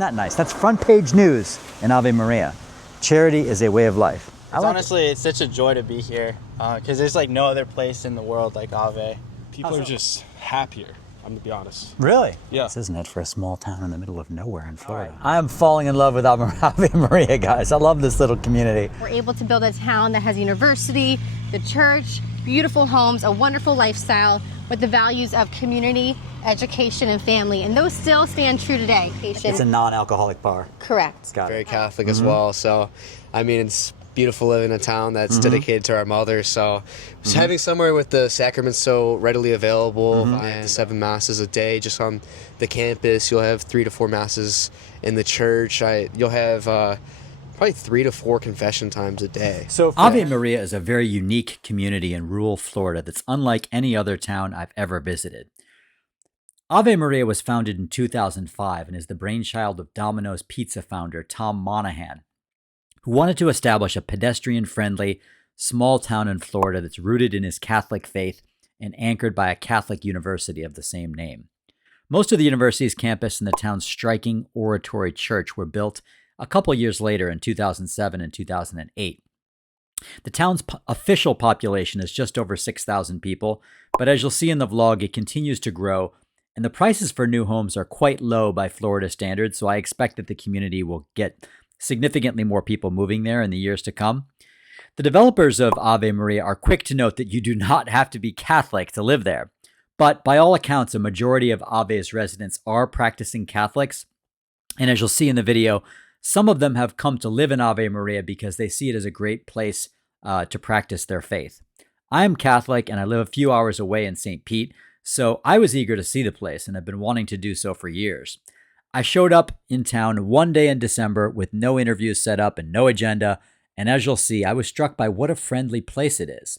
Isn't that nice? That's front page news in Ave Maria. Charity is a way of life. Honestly, it's such a joy to be here because there's like no other place in the world like Ave. People are just happier, I'm gonna be honest. Really? Yeah. This isn't it for a small town in the middle of nowhere in Florida. Right. I'm falling in love with Ave Maria, guys. I love this little community. We're able to build a town that has a university, the church, beautiful homes, a wonderful lifestyle with the values of community, education, and family. And those still stand true today. It's a non-alcoholic bar. Correct. Got it. Very Catholic as well. So, I mean, it's beautiful living in a town that's dedicated to our mother. So, just having somewhere with the sacraments so readily available, and the 7 masses a day just on the campus. You'll have 3 to 4 masses in the church. You'll have probably 3 to 4 confession times a day. So Ave Maria is a very unique community in rural Florida that's unlike any other town I've ever visited. Ave Maria was founded in 2005 and is the brainchild of Domino's pizza founder Tom Monaghan, who wanted to establish a pedestrian-friendly, small town in Florida that's rooted in his Catholic faith and anchored by a Catholic university of the same name. Most of the university's campus and the town's striking oratory church were built a couple years later in 2007 and 2008. The town's official population is just over 6,000 people, but as you'll see in the vlog, it continues to grow, and the prices for new homes are quite low by Florida standards, so I expect that the community will get significantly more people moving there in the years to come. The developers of Ave Maria are quick to note that you do not have to be Catholic to live there, but by all accounts, a majority of Ave's residents are practicing Catholics, and as you'll see in the video, some of them have come to live in Ave Maria because they see it as a great place to practice their faith. I am Catholic and I live a few hours away in St. Pete, so I was eager to see the place and have been wanting to do so for years. I showed up in town one day in December with no interviews set up and no agenda, and as you'll see, I was struck by what a friendly place it is.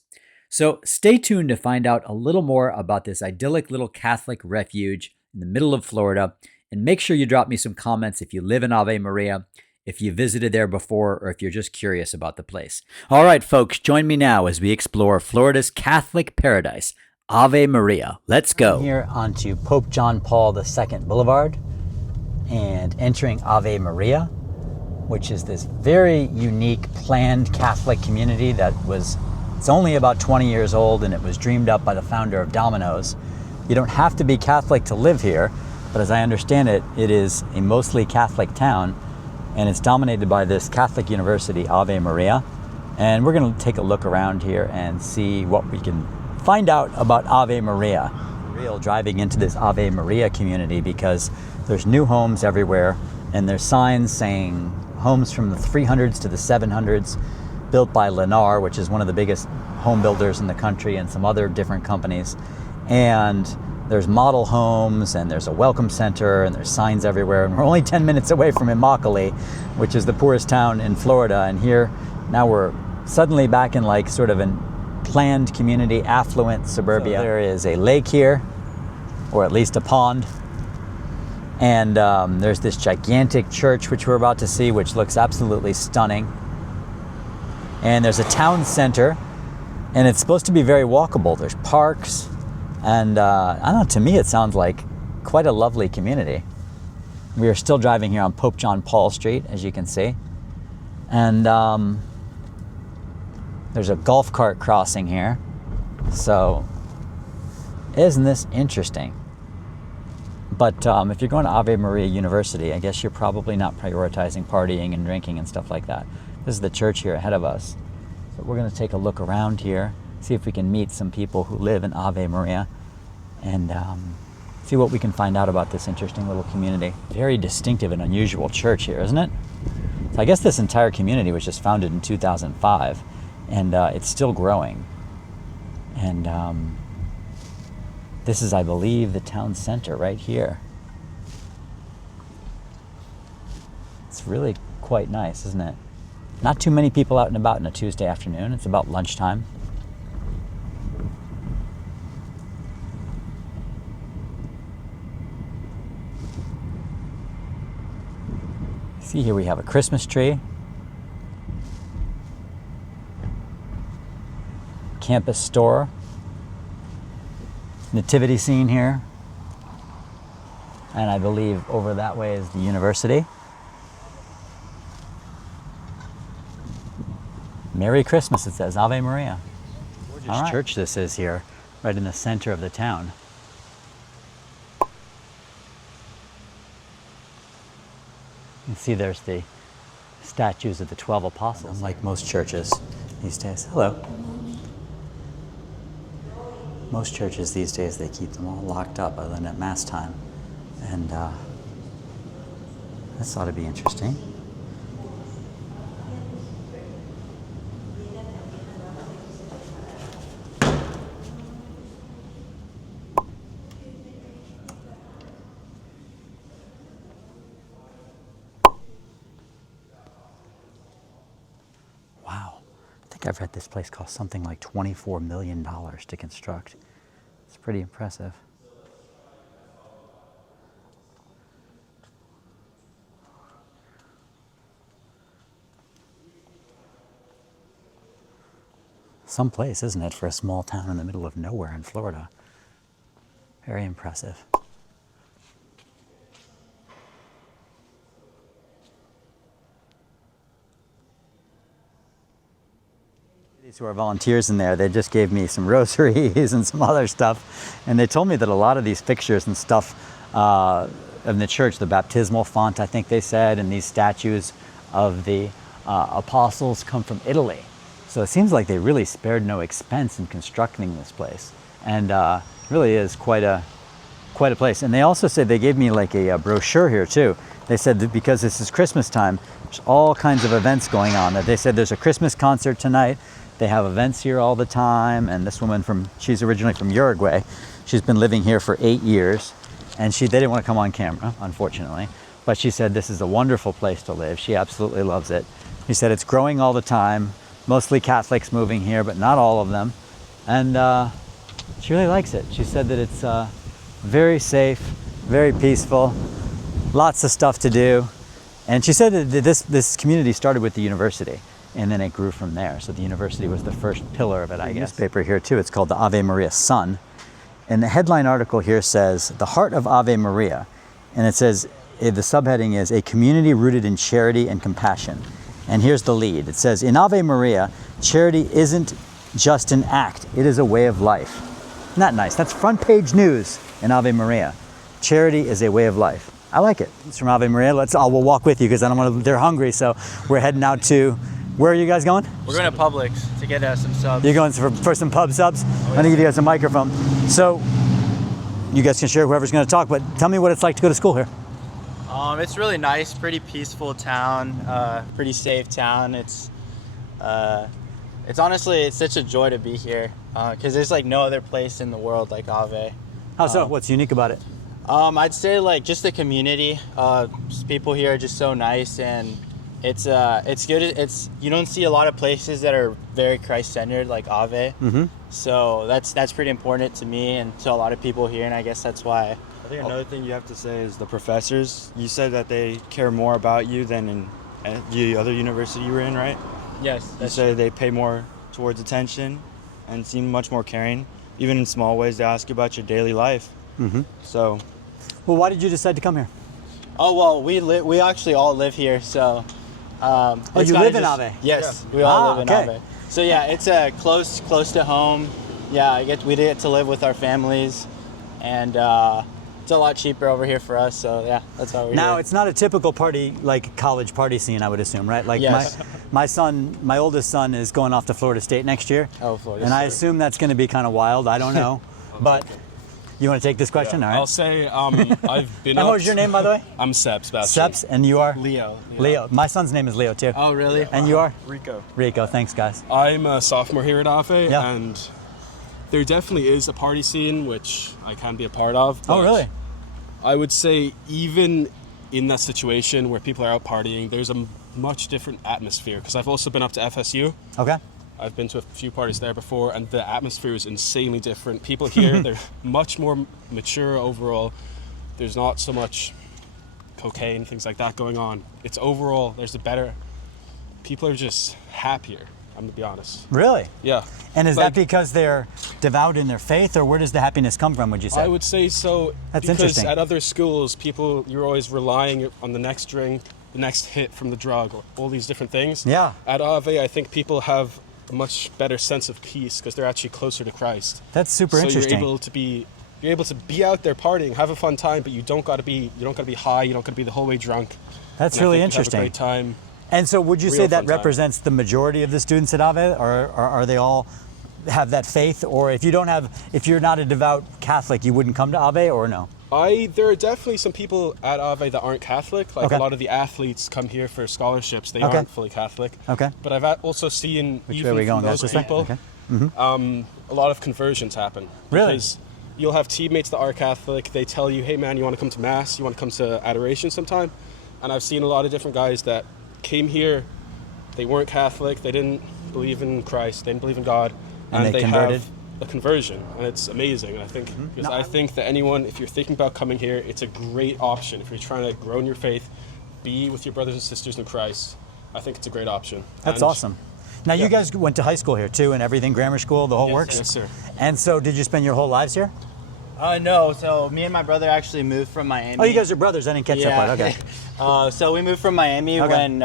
So stay tuned to find out a little more about this idyllic little Catholic refuge in the middle of Florida. And make sure you drop me some comments if you live in Ave Maria, if you visited there before, or if you're just curious about the place. All right, folks, join me now as we explore Florida's Catholic paradise, Ave Maria. Let's go. I'm here onto Pope John Paul II Boulevard and entering Ave Maria, which is this very unique planned Catholic community it's only about 20 years old, and it was dreamed up by the founder of Domino's. You don't have to be Catholic to live here, but as I understand it, it is a mostly Catholic town, and it's dominated by this Catholic university, Ave Maria. And we're going to take a look around here and see what we can find out about Ave Maria. Real driving into this Ave Maria community because there's new homes everywhere, and there's signs saying homes from the 300s to the 700s, built by Lennar, which is one of the biggest home builders in the country, and some other different companies. And there's model homes, and there's a welcome center, and there's signs everywhere. And we're only 10 minutes away from Immokalee, which is the poorest town in Florida. And here, now we're suddenly back in like sort of a planned community, affluent suburbia. So there is a lake here, or at least a pond. And there's this gigantic church, which we're about to see, which looks absolutely stunning. And there's a town center, and it's supposed to be very walkable. There's parks. And I don't know, to me it sounds like quite a lovely community. We are still driving here on Pope John Paul Street, as you can see. And there's a golf cart crossing here. So isn't this interesting? But if you're going to Ave Maria University, I guess you're probably not prioritizing partying and drinking and stuff like that. This is the church here ahead of us. So we're going to take a look around here, see if we can meet some people who live in Ave Maria, and see what we can find out about this interesting little community. Very distinctive and unusual church here, isn't it? So I guess this entire community was just founded in 2005, and it's still growing. And this is, I believe, the town center right here. It's really quite nice, isn't it? Not too many people out and about on a Tuesday afternoon. It's about lunchtime. See, here we have a Christmas tree. Campus store. Nativity scene here. And I believe over that way is the university. Merry Christmas, it says. Ave Maria. Gorgeous church this is here, right in the center of the town. You can see there's the statues of the 12 apostles, like most churches these days. Hello. Most churches these days, they keep them all locked up other than at Mass time. And this ought to be interesting. Wow. I think I've read this place cost something like $24 million to construct. It's pretty impressive. Some place, isn't it, for a small town in the middle of nowhere in Florida? Very impressive. These who are volunteers in there, they just gave me some rosaries and some other stuff, and they told me that a lot of these fixtures and stuff in the church, the baptismal font, I think they said, and these statues of the apostles come from Italy. So it seems like they really spared no expense in constructing this place, and really is quite a place. And they also said, they gave me like a brochure here too. They said that because this is Christmas time, there's all kinds of events going on. That they said there's a Christmas concert tonight. They have events here all the time. And this woman she's originally from Uruguay. She's been living here for 8 years, and they didn't want to come on camera, unfortunately. But she said this is a wonderful place to live. She absolutely loves it. She said it's growing all the time. Mostly Catholics moving here, but not all of them. And she really likes it. She said that it's very safe, very peaceful, lots of stuff to do. And she said that this community started with the university, and then it grew from there. So the university was the first pillar of it, I guess. Newspaper here too, it's called the Ave Maria Sun. And the headline article here says, "The Heart of Ave Maria." And it says, the subheading is, "A community rooted in charity and compassion." And here's the lead. It says, "In Ave Maria, charity isn't just an act, it is a way of life." Isn't that nice? That's front page news in Ave Maria. Charity is a way of life. I like it. It's from Ave Maria. We'll walk with you because I don't want to, they're hungry. So we're heading out to, where are you guys going? We're going to Publix to get some subs. You're going for some pub subs? I'm going to give you guys a microphone. So you guys can share whoever's going to talk, but tell me what it's like to go to school here. It's really nice, pretty peaceful town, pretty safe town. It's honestly, it's such a joy to be here because there's like no other place in the world like Ave. How so? What's unique about it? I'd say like just the community. People here are just so nice, and it's good. You don't see a lot of places that are very Christ-centered like Ave. Mm-hmm. So that's pretty important to me and to a lot of people here, and I guess that's why. I think another thing you have to say is the professors. You said that they care more about you than in the other university you were in, right? Yes. You say they pay more towards attention and seem much more caring. Even in small ways, they ask you about your daily life. Mm-hmm. So. Well, why did you decide to come here? Oh, well, we actually all live here, so. You live in Ave? Yes, yeah. We all live in Ave. So yeah, it's close to home. Yeah, we get to live with our families, and it's a lot cheaper over here for us. So yeah, that's how we're Now here. it's not a typical party, like college party scene, I would assume, right? Like yes. my oldest son is going off to Florida State next year. Oh, Florida And State. I assume that's going to be kind of wild. I don't know, but. You want to take this question? Yeah. All right. I'll say I've been. And what was your name, by the way? I'm Seb Sebastian. Seps, and you are? Leo. Leo. My son's name is Leo too. Oh, really? And you are? Rico. Rico. Thanks, guys. I'm a sophomore here at Ave, Yeah. and there definitely is a party scene which I can be a part of. Oh, really? I would say even in that situation where people are out partying, there's a much different atmosphere, because I've also been up to FSU. Okay. I've been to a few parties there before, and the atmosphere is insanely different. People here, they're much more mature overall. There's not so much cocaine, things like that going on. It's overall, people are just happier. I'm gonna be honest. Really? Yeah. And is Like- that because they're devout in their faith, or where does the happiness come from, would you say? I would say so. That's because interesting. at other schools, you're always relying on the next drink, the next hit from the drug, or all these different things. Yeah. At Ave, I think people have a much better sense of peace because they're actually closer to Christ. That's super so interesting. You're able to be out there partying, have a fun time, but you don't got to be high. You don't got to be the whole way drunk. That's And I really think you interesting. Have a great time. And so would you Real say that fun time. represents the majority of the students at Ave, or are they all have that faith? Or if you're not a devout Catholic, you wouldn't come to Ave, or no? There are definitely some people at Ave that aren't Catholic. Like Okay. a lot of the athletes come here for scholarships. They Okay. aren't fully Catholic. Okay. But I've also seen Which way even are we going? from those That's this way? people, Okay. a lot of conversions happen. Really? Because you'll have teammates that are Catholic. They tell you, hey man, you want to come to Mass? You want to come to adoration sometime? And I've seen a lot of different guys that came here. They weren't Catholic. They didn't believe in Christ. They didn't believe in God. And they converted? have a conversion, and it's amazing. And I think I think that anyone, if you're thinking about coming here, it's a great option. If you're trying to grow in your faith, be with your brothers and sisters in Christ, I think it's a great option. That's And- awesome. Now, you guys went to high school here too, and everything, grammar school, the whole Yes, works? yes, sir. And so did you spend your whole lives here? No, so me and my brother actually moved from Miami. Oh, you guys are brothers. I didn't catch that part. Okay. So we moved from Miami Okay. when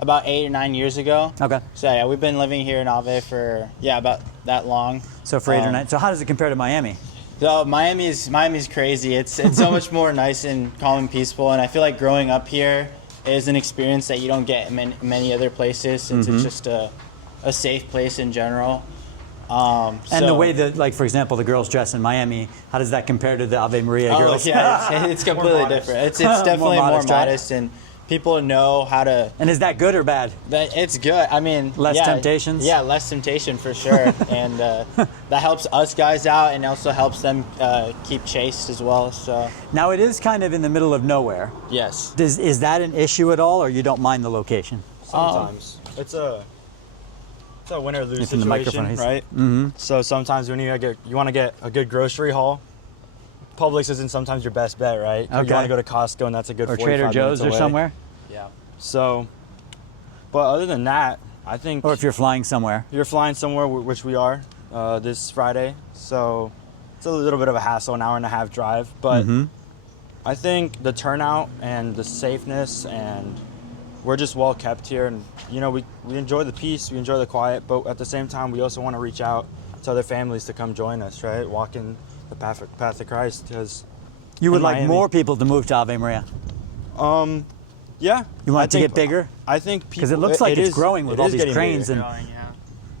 about 8 or 9 years ago. Okay. So yeah, we've been living here in Ave for about that long. So for 8 or 9. So how does it compare to Miami? So Miami's crazy. It's so much more nice and calm and peaceful. And I feel like growing up here is an experience that you don't get in many other places, since it's just a safe place in general. And the way that, like, for example, the girls dress in Miami, how does that compare to the Ave Maria girls? Yeah, it's completely different. It's definitely more modest, right? modest, and people know how to. And is that good or bad? It's good. I mean, Less temptations? Yeah, less temptation for sure, and that helps us guys out, and also helps them keep chaste as well. So Now, it is kind of in the middle of nowhere. yes, Is that an issue at all, or you don't mind the location? sometimes it's a win or lose It's in the microphone, situation, he's- right? Mm-hmm. So sometimes when you want to get a good grocery haul, Publix isn't sometimes your best bet, right? 'Cause Okay. You want to go to Costco, and that's a good Or 45 Trader Joe's minutes or away. somewhere? Yeah. So, but other than that, I think Or if you're flying somewhere? you're flying somewhere, which we are this Friday, so it's a little bit of a hassle, an hour and a half drive. But I think the turnout and the safeness, and we're just well kept here, and we enjoy the peace, we enjoy the quiet, but at the same time we also want to reach out to other families to come join us, right? Walking the path of Christ, because You would in like Miami. more people to move to Ave Maria? yeah, You want I it to think- get bigger? I think Because it looks like it's growing with it all is these getting cranes bigger. and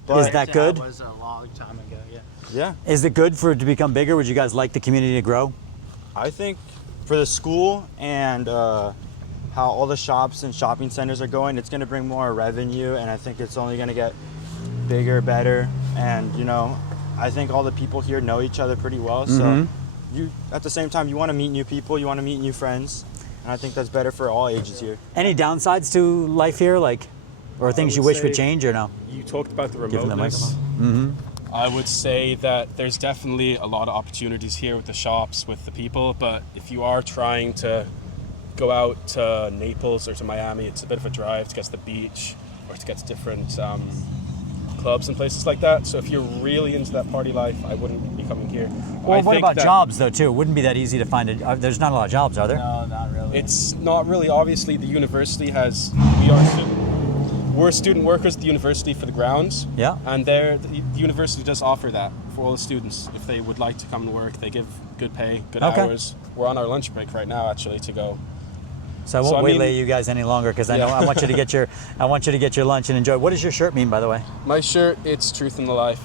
But- is that good? was a long time ago, yeah. Yeah, Is it good for it to become bigger? Would you guys like the community to grow? I think for the school and how all the shops and shopping centers are going, it's going to bring more revenue, and I think it's only going to get bigger, better, and I think all the people here know each other pretty well. So you, at the same time, you want to meet new people, you want to meet new friends, and I think that's better for all ages here. Any downsides to life here, or things you would wish would say- change, or no? You talked about the Give them the remoteness. microphone. I would say that there's definitely a lot of opportunities here with the shops, with the people, but if you are trying to go out to Naples or to Miami, it's a bit of a drive to get to the beach or to get to different clubs and places like that. So if you're really into that party life, I wouldn't be coming here. Well, I what think about that jobs, though, too? It wouldn't be that easy to find there's not a lot of jobs, are there? No, not really. It's not really. Obviously, the university we're student workers at the university for the grounds. Yeah. And the university does offer that for all the students. If they would like to come and work, they give good pay, good Okay. hours. We're on our lunch break right now, actually, to go. So I won't So, I waylay mean- you guys any longer because I know Yeah. I want you to get your lunch and enjoy. What does your shirt mean, by the way? My shirt, it's truth in the life.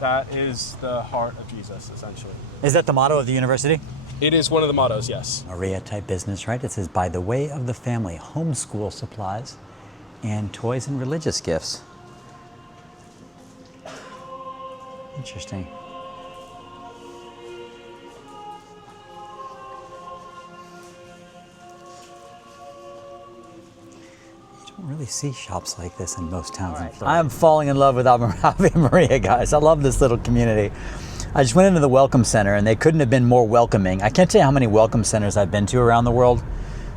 That is the heart of Jesus, essentially. Is that the motto of the university? It is one of the mottos, yes. Maria type business, right? It says, by the way of the family, homeschool supplies and toys and religious gifts. Interesting. You don't really see shops like this in most towns in Florida. I am falling in love with Ave Maria, guys. I love this little community. I just went into the Welcome Center, and they couldn't have been more welcoming. I can't tell you how many Welcome Centers I've been to around the world,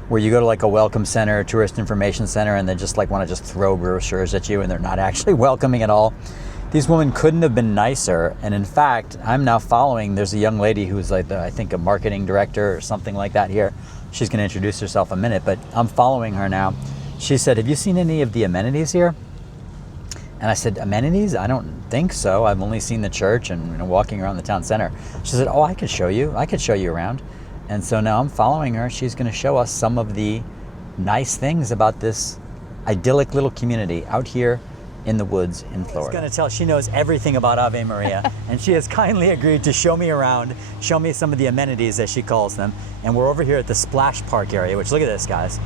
where you go to like a welcome center, tourist information center, and they just like want to just throw brochures at you and they're not actually welcoming at all. These women couldn't have been nicer. And in fact, I'm now following, there's a young lady who's like, I think a marketing director or something like that here. She's going to introduce herself in a minute, but I'm following her now. She said, have you seen any of the amenities here? And I said, amenities? I don't think so. I've only seen the church and walking around the town center. She said, oh, I could show you. I could show you around. And so now I'm following her. She's going to show us some of the nice things about this idyllic little community out here in the woods in Florida. She's going to tell, she knows everything about Ave Maria, and she has kindly agreed to show me around, show me some of the amenities, as she calls them. And we're over here at the splash park area, which, look at this, guys.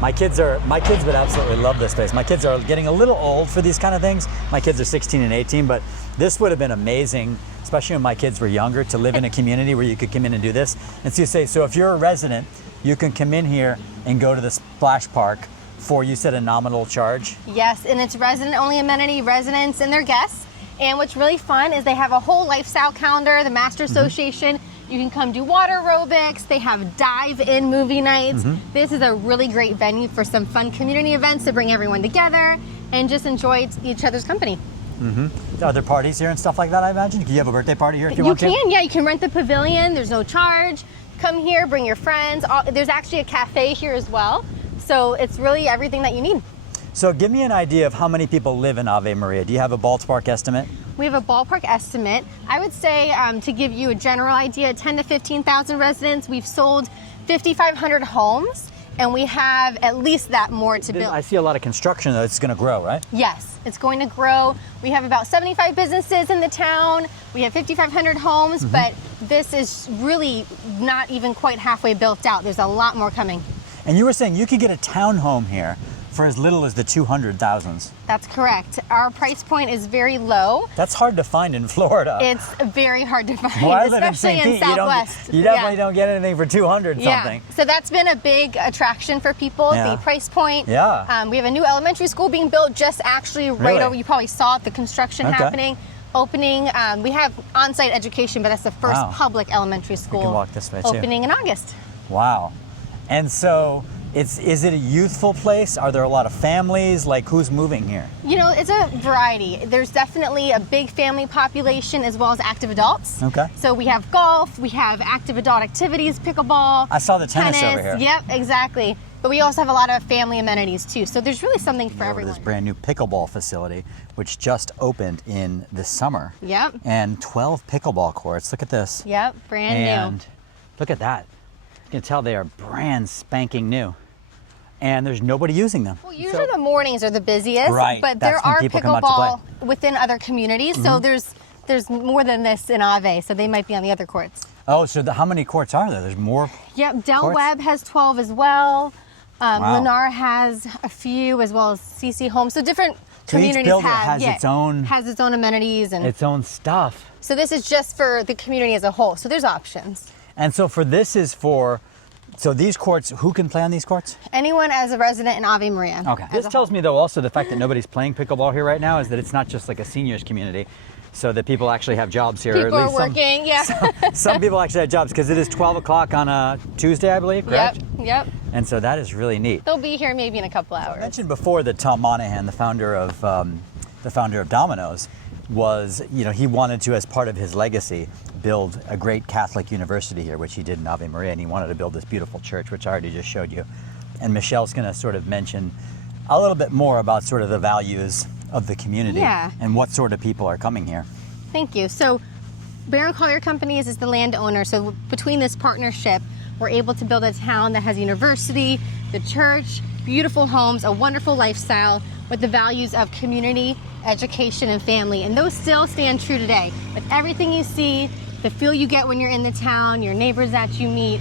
My kids would absolutely love this place. My kids are getting a little old for these kind of things. My kids are 16 and 18, but this would have been amazing, especially when my kids were younger, to live in a community where you could come in and do this. And so you say, so if you're a resident, you can come in here and go to the splash park for, you said, a nominal charge? Yes, and it's resident-only amenity, residents and their guests. And what's really fun is they have a whole lifestyle calendar, the Master Association. You can come do water aerobics. They have dive-in movie nights. This is a really great venue for some fun community events to bring everyone together and just enjoy each other's company. Are there parties here and stuff like that, I imagine? Can you have a birthday party here if you want to? You can, yeah. You can rent the pavilion. There's no charge. Come here, bring your friends. There's actually a cafe here as well. So it's really everything that you need. So give me an idea of how many people live in Ave Maria. Do you have a ballpark estimate? We have a ballpark estimate. I would say, to give you a general idea, 10 to 15,000 residents. We've sold 5,500 homes, and we have at least that more to build. I see a lot of construction, though. It's going to grow, right? Yes, it's going to grow. We have about 75 businesses in the town. We have 5,500 homes, but this is really not even quite halfway built out. There's a lot more coming. And you were saying you could get a townhome here for as little as the 200,000s. That's correct. Our price point is very low. That's hard to find in Florida. It's very hard to find, well, I live especially in St. Pete. Southwest. You definitely don't get anything for 200 something. So that's been a big attraction for people, the price point. Yeah. We have a new elementary school being built just actually right over, you probably saw it, the construction happening, opening. We have on-site education, but that's the first public elementary school we can walk this way too. Opening in August. Wow. And so, is it a youthful place? Are there a lot of families? Like, who's moving here? You know, it's a variety. There's definitely a big family population as well as active adults. Okay. So we have golf, we have active adult activities, pickleball. I saw the tennis over here. Yep, exactly. But we also have a lot of family amenities too. So there's really something for everyone. This brand new pickleball facility, which just opened in the summer. Yep. And 12 pickleball courts. Look at this. Yep, brand new. And look at that. You can tell they are brand spanking new. And there's nobody using them. Well, usually the mornings are the busiest, right. But there are pickleball within other communities, so there's more than this in Ave, so they might be on the other courts. Oh, so how many courts are there? There's more. Yep, Del Webb has 12 as well. Lennar has a few, as well as CC Homes. So different communities each building has its own amenities and its own stuff. So this is just for the community as a whole. So there's options. And so so these courts, who can play on these courts? Anyone as a resident in Ave Maria. Okay. This tells me, though, also the fact that nobody's playing pickleball here right now is that it's not just like a seniors community, so that people actually have jobs here. People are working, Some people actually have jobs because it is 12 o'clock on a Tuesday, I believe, correct? Yep. And so that is really neat. They'll be here maybe in a couple hours. I mentioned before that Tom Monaghan, the founder of Domino's, he wanted to, as part of his legacy, build a great Catholic university here, which he did in Ave Maria, and he wanted to build this beautiful church, which I already just showed you. And Michelle's going to sort of mention a little bit more about sort of the values of the community and what sort of people are coming here. Thank you. So Barron Collier Companies is the landowner, so between this partnership, we're able to build a town that has a university, the church, beautiful homes, a wonderful lifestyle with the values of community, education, and family. And those still stand true today. With everything you see, the feel you get when you're in the town, your neighbors that you meet,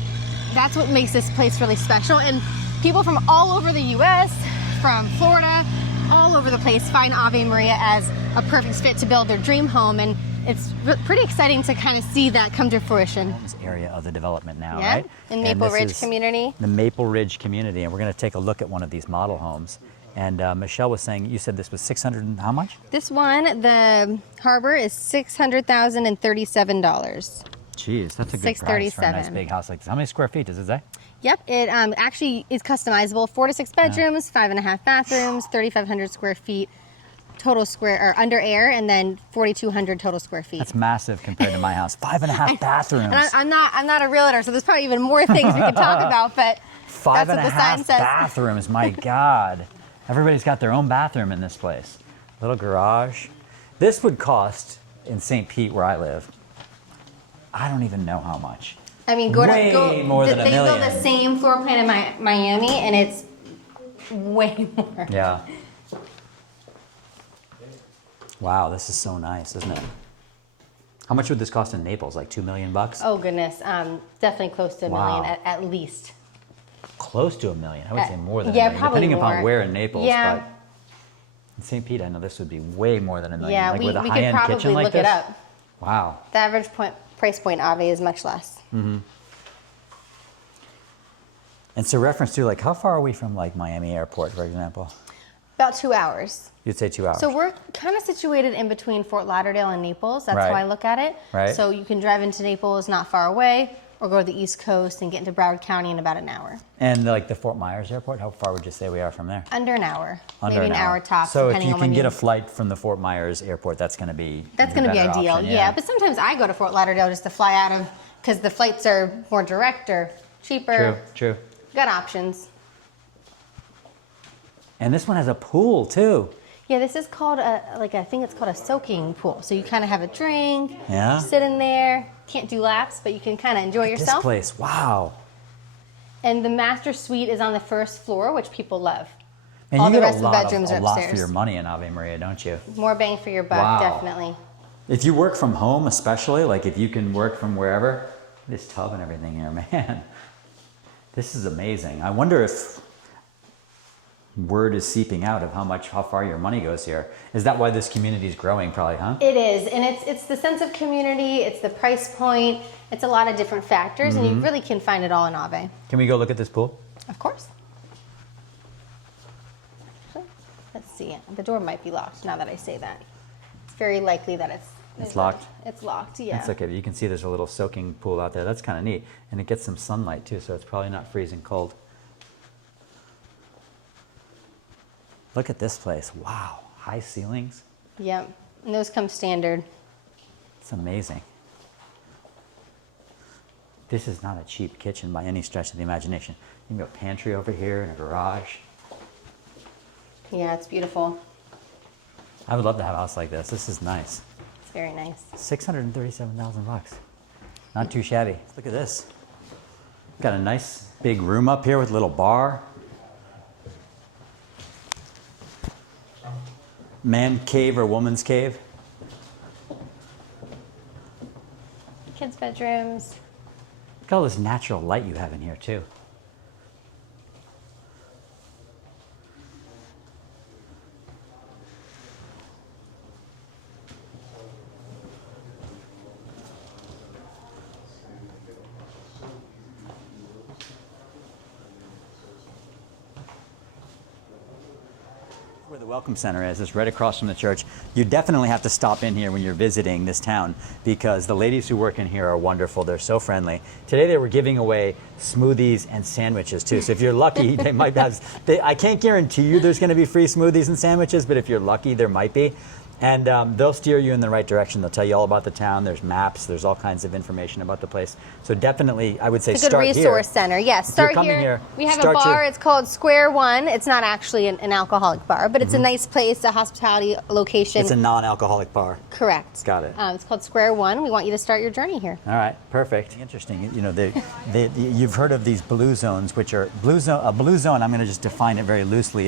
that's what makes this place really special. And people from all over the U.S., from Florida, all over the place find Ave Maria as a perfect fit to build their dream home. And it's pretty exciting to kind of see that come to fruition. This area of the development now, right? In Maple Ridge community. The Maple Ridge community, and we're going to take a look at one of these model homes. And Michelle was saying, you said this was 600 and how much? This one, the Harbor, is $600,037. Jeez, that's a good price for a nice big house like this. How many square feet does it say? Yep, it actually is customizable. 4 to 6 bedrooms, 5.5 bathrooms, 3,500 square feet total square, or under air, and then 4,200 total square feet. That's massive compared to my house. 5.5 bathrooms. And I'm not a realtor, so there's probably even more things we could talk about, but that's what the sign 5.5 says. bathrooms, my God. Everybody's got their own bathroom in this place. Little garage. This would cost, in St. Pete where I live, I don't even know how much. I mean, More than they $1 build million. the same floor plan in Miami, and it's way more. Yeah. Wow, this is so nice, isn't it? How much would this cost in Naples? Like $2 million bucks? Oh goodness, definitely close to $1 Wow. million at least. Close to $1 million. I would say more than $1 yeah, million, probably depending more. upon where in Naples. Yeah. But in St. Pete, I know this would be way more than $1 million. Yeah, like we with a could high-end probably kitchen like look this. it up. Wow. The average price point Ave is much less. And so reference to, like, how far are we from, like, Miami Airport, for example? About 2 hours. You'd say 2 hours. So we're kind of situated in between Fort Lauderdale and Naples. That's Right. how I look at it. Right. So you can drive into Naples not far away, or go to the East Coast and get into Broward County in about an hour. And, like, the Fort Myers Airport, how far would you say we are from there? Under an hour. Under Maybe an hour tops. So if depending you on can when get a flight from the Fort Myers Airport, that's going to be That's going to be better ideal. option, Yeah, but sometimes I go to Fort Lauderdale just to fly out of, because the flights are more direct or cheaper. True. Got options. And this one has a pool, too. Yeah, this is called I think it's called a soaking pool. So you kind of have a drink, Yeah? sit in there. Can't do laps, but you can kind of enjoy This yourself. place, wow. And the master suite is on the first floor, which people love. And All you the get rest of the bedrooms a are lot for upstairs. your money in Ave Maria, don't you? More bang for your buck, Wow. definitely. If you work from home, especially, like if you can work from wherever, this tub and everything here, man, this is amazing. I wonder if word is seeping out of how far your money goes here. Is that why this community is growing, probably, huh? It is, and it's the sense of community, it's the price point, it's a lot of different factors, and you really can find it all in Ave. Can we go look at this pool? Of course. Let's see, the door might be locked now that I say that. It's very likely that It's locked? It's locked, yeah. It's okay, but you can see there's a little soaking pool out there. That's kind of neat. And it gets some sunlight too, so it's probably not freezing cold. Look at this place. Wow. High ceilings. Yep, and those come standard. It's amazing. This is not a cheap kitchen by any stretch of the imagination. You can go pantry over here and a garage. Yeah, it's beautiful. I would love to have a house like this. This is nice. It's very nice. 637,000 bucks. Not too shabby. Look at this. Got a nice big room up here with a little bar. Man cave or woman's cave. Kids' bedrooms. Look at all this natural light you have in here too. Where the Welcome Center is. It's right across from the church. You definitely have to stop in here when you're visiting this town because the ladies who work in here are wonderful. They're so friendly. Today they were giving away smoothies and sandwiches too. So if you're lucky, they might have. I can't guarantee you there's going to be free smoothies and sandwiches, but if you're lucky, there might be. And they'll steer you in the right direction. They'll tell you all about the town. There's maps. There's all kinds of information about the place. So definitely, I would say It's a good start resource here. center. Yes, If you're start coming here. here, We have a start bar. your- It's called Square One. It's not actually an alcoholic bar, but it's a nice place, a hospitality location. It's a non-alcoholic bar. Correct. Got it. It's called Square One. We want you to start your journey here. All right, perfect. Interesting. You know, you've heard of these blue zones, which are a blue zone. I'm going to just define it very loosely.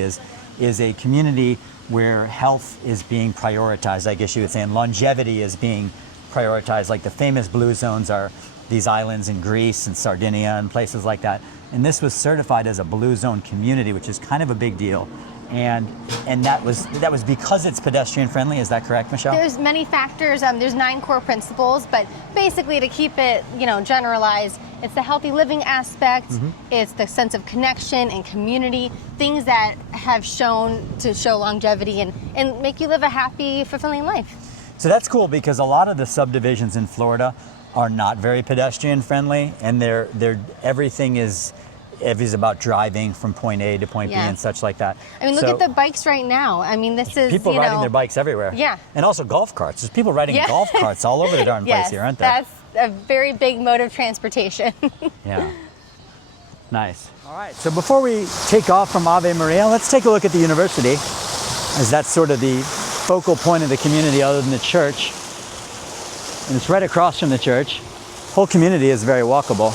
Is a community where health is being prioritized. I guess you would say, and longevity is being prioritized. Like the famous blue zones are these islands in Greece and Sardinia and places like that. And this was certified as a blue zone community, which is kind of a big deal. And that was because it's pedestrian friendly. Is that correct, Michelle? There's many factors. There's 9 core principles, but basically to keep it, generalized, it's the healthy living aspect. It's the sense of connection and community, things that have shown to show longevity and make you live a happy, fulfilling life. So that's cool because a lot of the subdivisions in Florida are not very pedestrian friendly, and everything is is about driving from point A to point B Yeah. and such like that. I mean, look at the bikes right now. I mean, this is, people riding their bikes everywhere. Yeah. And also golf carts. There's people riding golf carts all over the darn place Yes, here, aren't there? that's a very big mode of transportation. Yeah. Nice. All right, so before we take off from Ave Maria, let's take a look at the university, as that's sort of the focal point of the community other than the church. And it's right across from the church. Whole community is very walkable.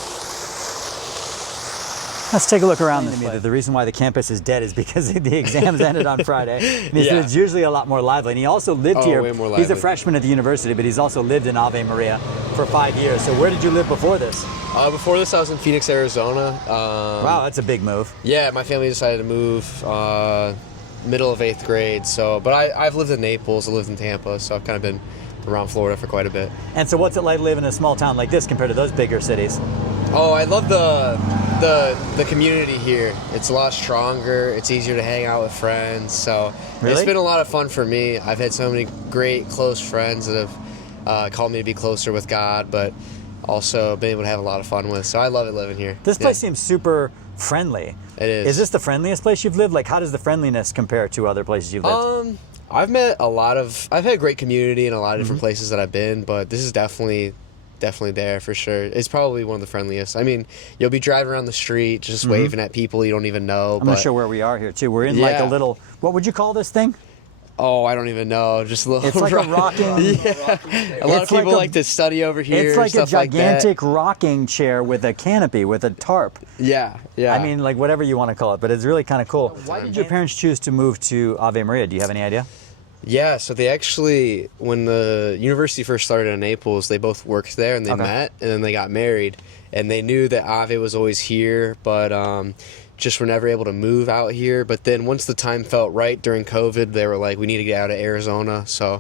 Let's take a look around this place. The reason why the campus is dead is because the exams ended on Friday. And he said it's usually a lot more lively. And he also lived here. Way more lively. He's a freshman at the university, but he's also lived in Ave Maria for 5 years. So where did you live before this? Before this, I was in Phoenix, Arizona. Wow, that's a big move. Yeah, my family decided to move middle of 8th grade. So, but I've lived in Naples, I lived in Tampa, so I've kind of been around Florida for quite a bit. And so what's it like living in a small town like this compared to those bigger cities? Oh, I love the community here. It's a lot stronger. It's easier to hang out with friends. So It's been a lot of fun for me. I've had so many great close friends that have called me to be closer with God, but also been able to have a lot of fun with. So I love it living here. This place seems super friendly. It is. Is this the friendliest place you've lived? Like, how does the friendliness compare to other places you've lived? I've had a great community in a lot of different places that I've been, but this is definitely there for sure. It's probably one of the friendliest. I mean, you'll be driving around the street just waving at people you don't even know. I'm not sure where we are here too. We're in like a little, what would you call this thing? Oh, I don't even know. Just a little. It's like a rocking. A lot of people like to study over here. It's like a stuff gigantic rocking chair with a canopy, with a tarp. Yeah. I mean, like whatever you want to call it, but it's really kind of cool. Why did your parents choose to move to Ave Maria? Do you have any idea? Yeah, so they actually, when the university first started in Naples, they both worked there and they met and then they got married. And they knew that Ave was always here, but just were never able to move out here. But then once the time felt right during COVID, they were like, we need to get out of Arizona. So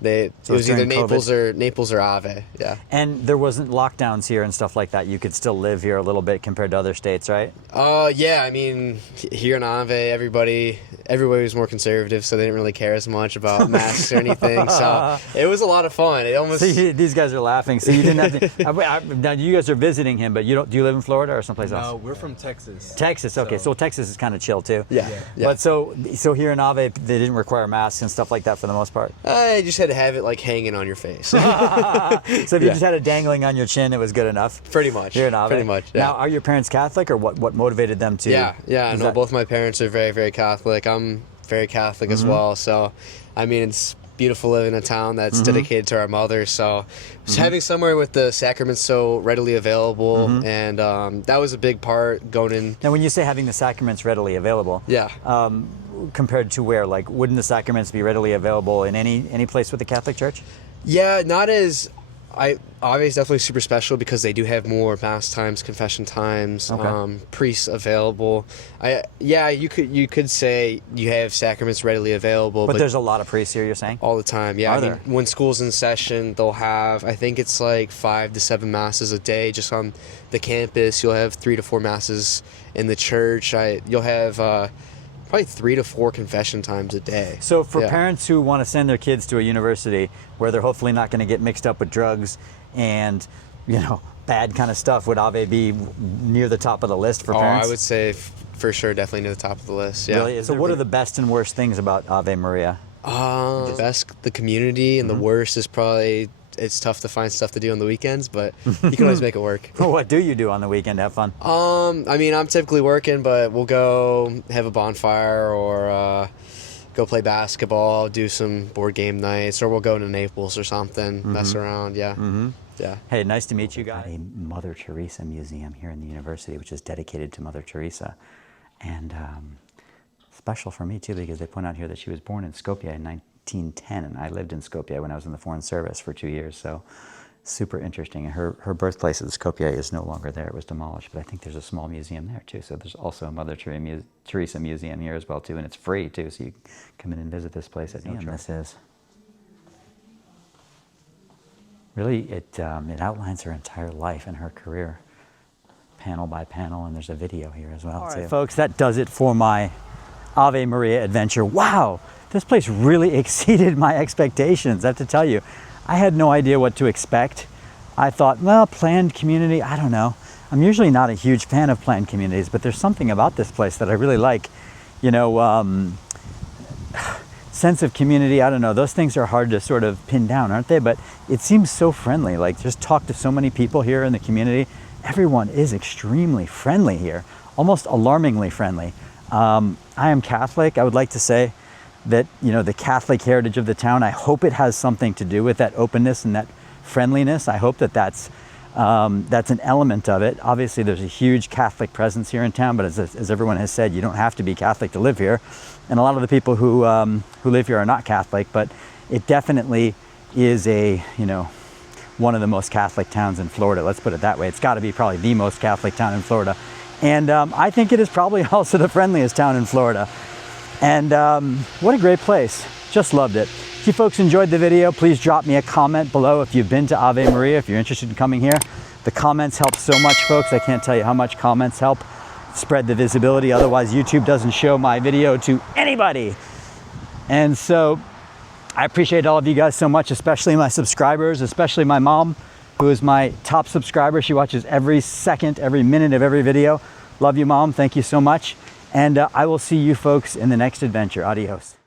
it was either Naples or Ave. Yeah. And there wasn't lockdowns here and stuff like that. You could still live here a little bit compared to other states, right? Yeah. I mean, here in Ave, everybody was more conservative, so they didn't really care as much about masks or anything. So it was a lot of fun. It almost. See, these guys are laughing. So you didn't have to. Now you guys are visiting him, but do you live in Florida or someplace else? No, we're from Texas. Texas. Okay, so Texas is kind of chill too. Yeah. But so here in Ave, they didn't require masks and stuff like that for the most part. I just had to have it like hanging on your face. So if you just had it dangling on your chin, it was good enough. Pretty much. Here in Ave. Pretty much. Yeah. Now, are your parents Catholic, or what motivated them to? Yeah. No, both my parents are very, very Catholic. I'm very Catholic as well. So, I mean, it's beautiful living in a town that's dedicated to our mother. So, just having somewhere with the sacraments so readily available, and that was a big part going in. Now, when you say having the sacraments readily available, compared to where? Like, wouldn't the sacraments be readily available in any place with the Catholic Church? Yeah, not as. Ave is definitely super special because they do have more mass times, confession times, priests available. You could say you have sacraments readily available, but there's a lot of priests here. You're saying all the time, yeah. Are there? When school's in session, they'll have, I think it's like 5 to 7 masses a day just on the campus. You'll have 3 to 4 masses in the church. You'll have. Probably 3 to 4 confession times a day. So for parents who want to send their kids to a university where they're hopefully not going to get mixed up with drugs and, bad kind of stuff, would Ave be near the top of the list for parents? I would say for sure, definitely near the top of the list. Yeah. Really? So what are the best and worst things about Ave Maria? The best, the community, and the worst is probably it's tough to find stuff to do on the weekends, but you can always make it work. What do you do on the weekend to have fun? I mean, I'm typically working, but we'll go have a bonfire or go play basketball, do some board game nights, or we'll go to Naples or something, mess around. Yeah. Yeah. Hey, nice to meet you guys. A Mother Teresa museum here in the university, which is dedicated to Mother Teresa, and special for me too because they point out here that she was born in Skopje in 1910, and I lived in Skopje when I was in the Foreign Service for 2 years, so super interesting. And her birthplace at Skopje is no longer there. It was demolished, but I think there's a small museum there too, so there's also a Mother Teresa museum here as well too, and it's free too, so you can come in and visit this place at no charge. This is really, it outlines her entire life and her career, panel by panel, and there's a video here as well. All right, folks, that does it for my Ave Maria adventure. Wow, this place really exceeded my expectations, I have to tell you. I had no idea what to expect. I thought, well, planned community, I don't know. I'm usually not a huge fan of planned communities, but there's something about this place that I really like. You know, sense of community, I don't know, those things are hard to sort of pin down, aren't they? But it seems so friendly. Like, just talk to so many people here in the community. Everyone is extremely friendly here, almost alarmingly friendly. I am Catholic. I would like to say that, you know, the Catholic heritage of the town, I hope it has something to do with that openness and that friendliness. I hope that that's an element of it. Obviously, there's a huge Catholic presence here in town, but as everyone has said, you don't have to be Catholic to live here. And a lot of the people who live here are not Catholic, but it definitely is one of the most Catholic towns in Florida. Let's put it that way. It's got to be probably the most Catholic town in Florida. And I think it is probably also the friendliest town in Florida. And what a great place. Just loved it. If you folks enjoyed the video, please drop me a comment below if you've been to Ave Maria, if you're interested in coming here. The comments help so much, folks. I can't tell you how much comments help spread the visibility. Otherwise, YouTube doesn't show my video to anybody. And so I appreciate all of you guys so much, especially my subscribers, especially my mom, who is my top subscriber. She watches every second, every minute of every video. Love you, Mom. Thank you so much. And I will see you folks in the next adventure. Adios.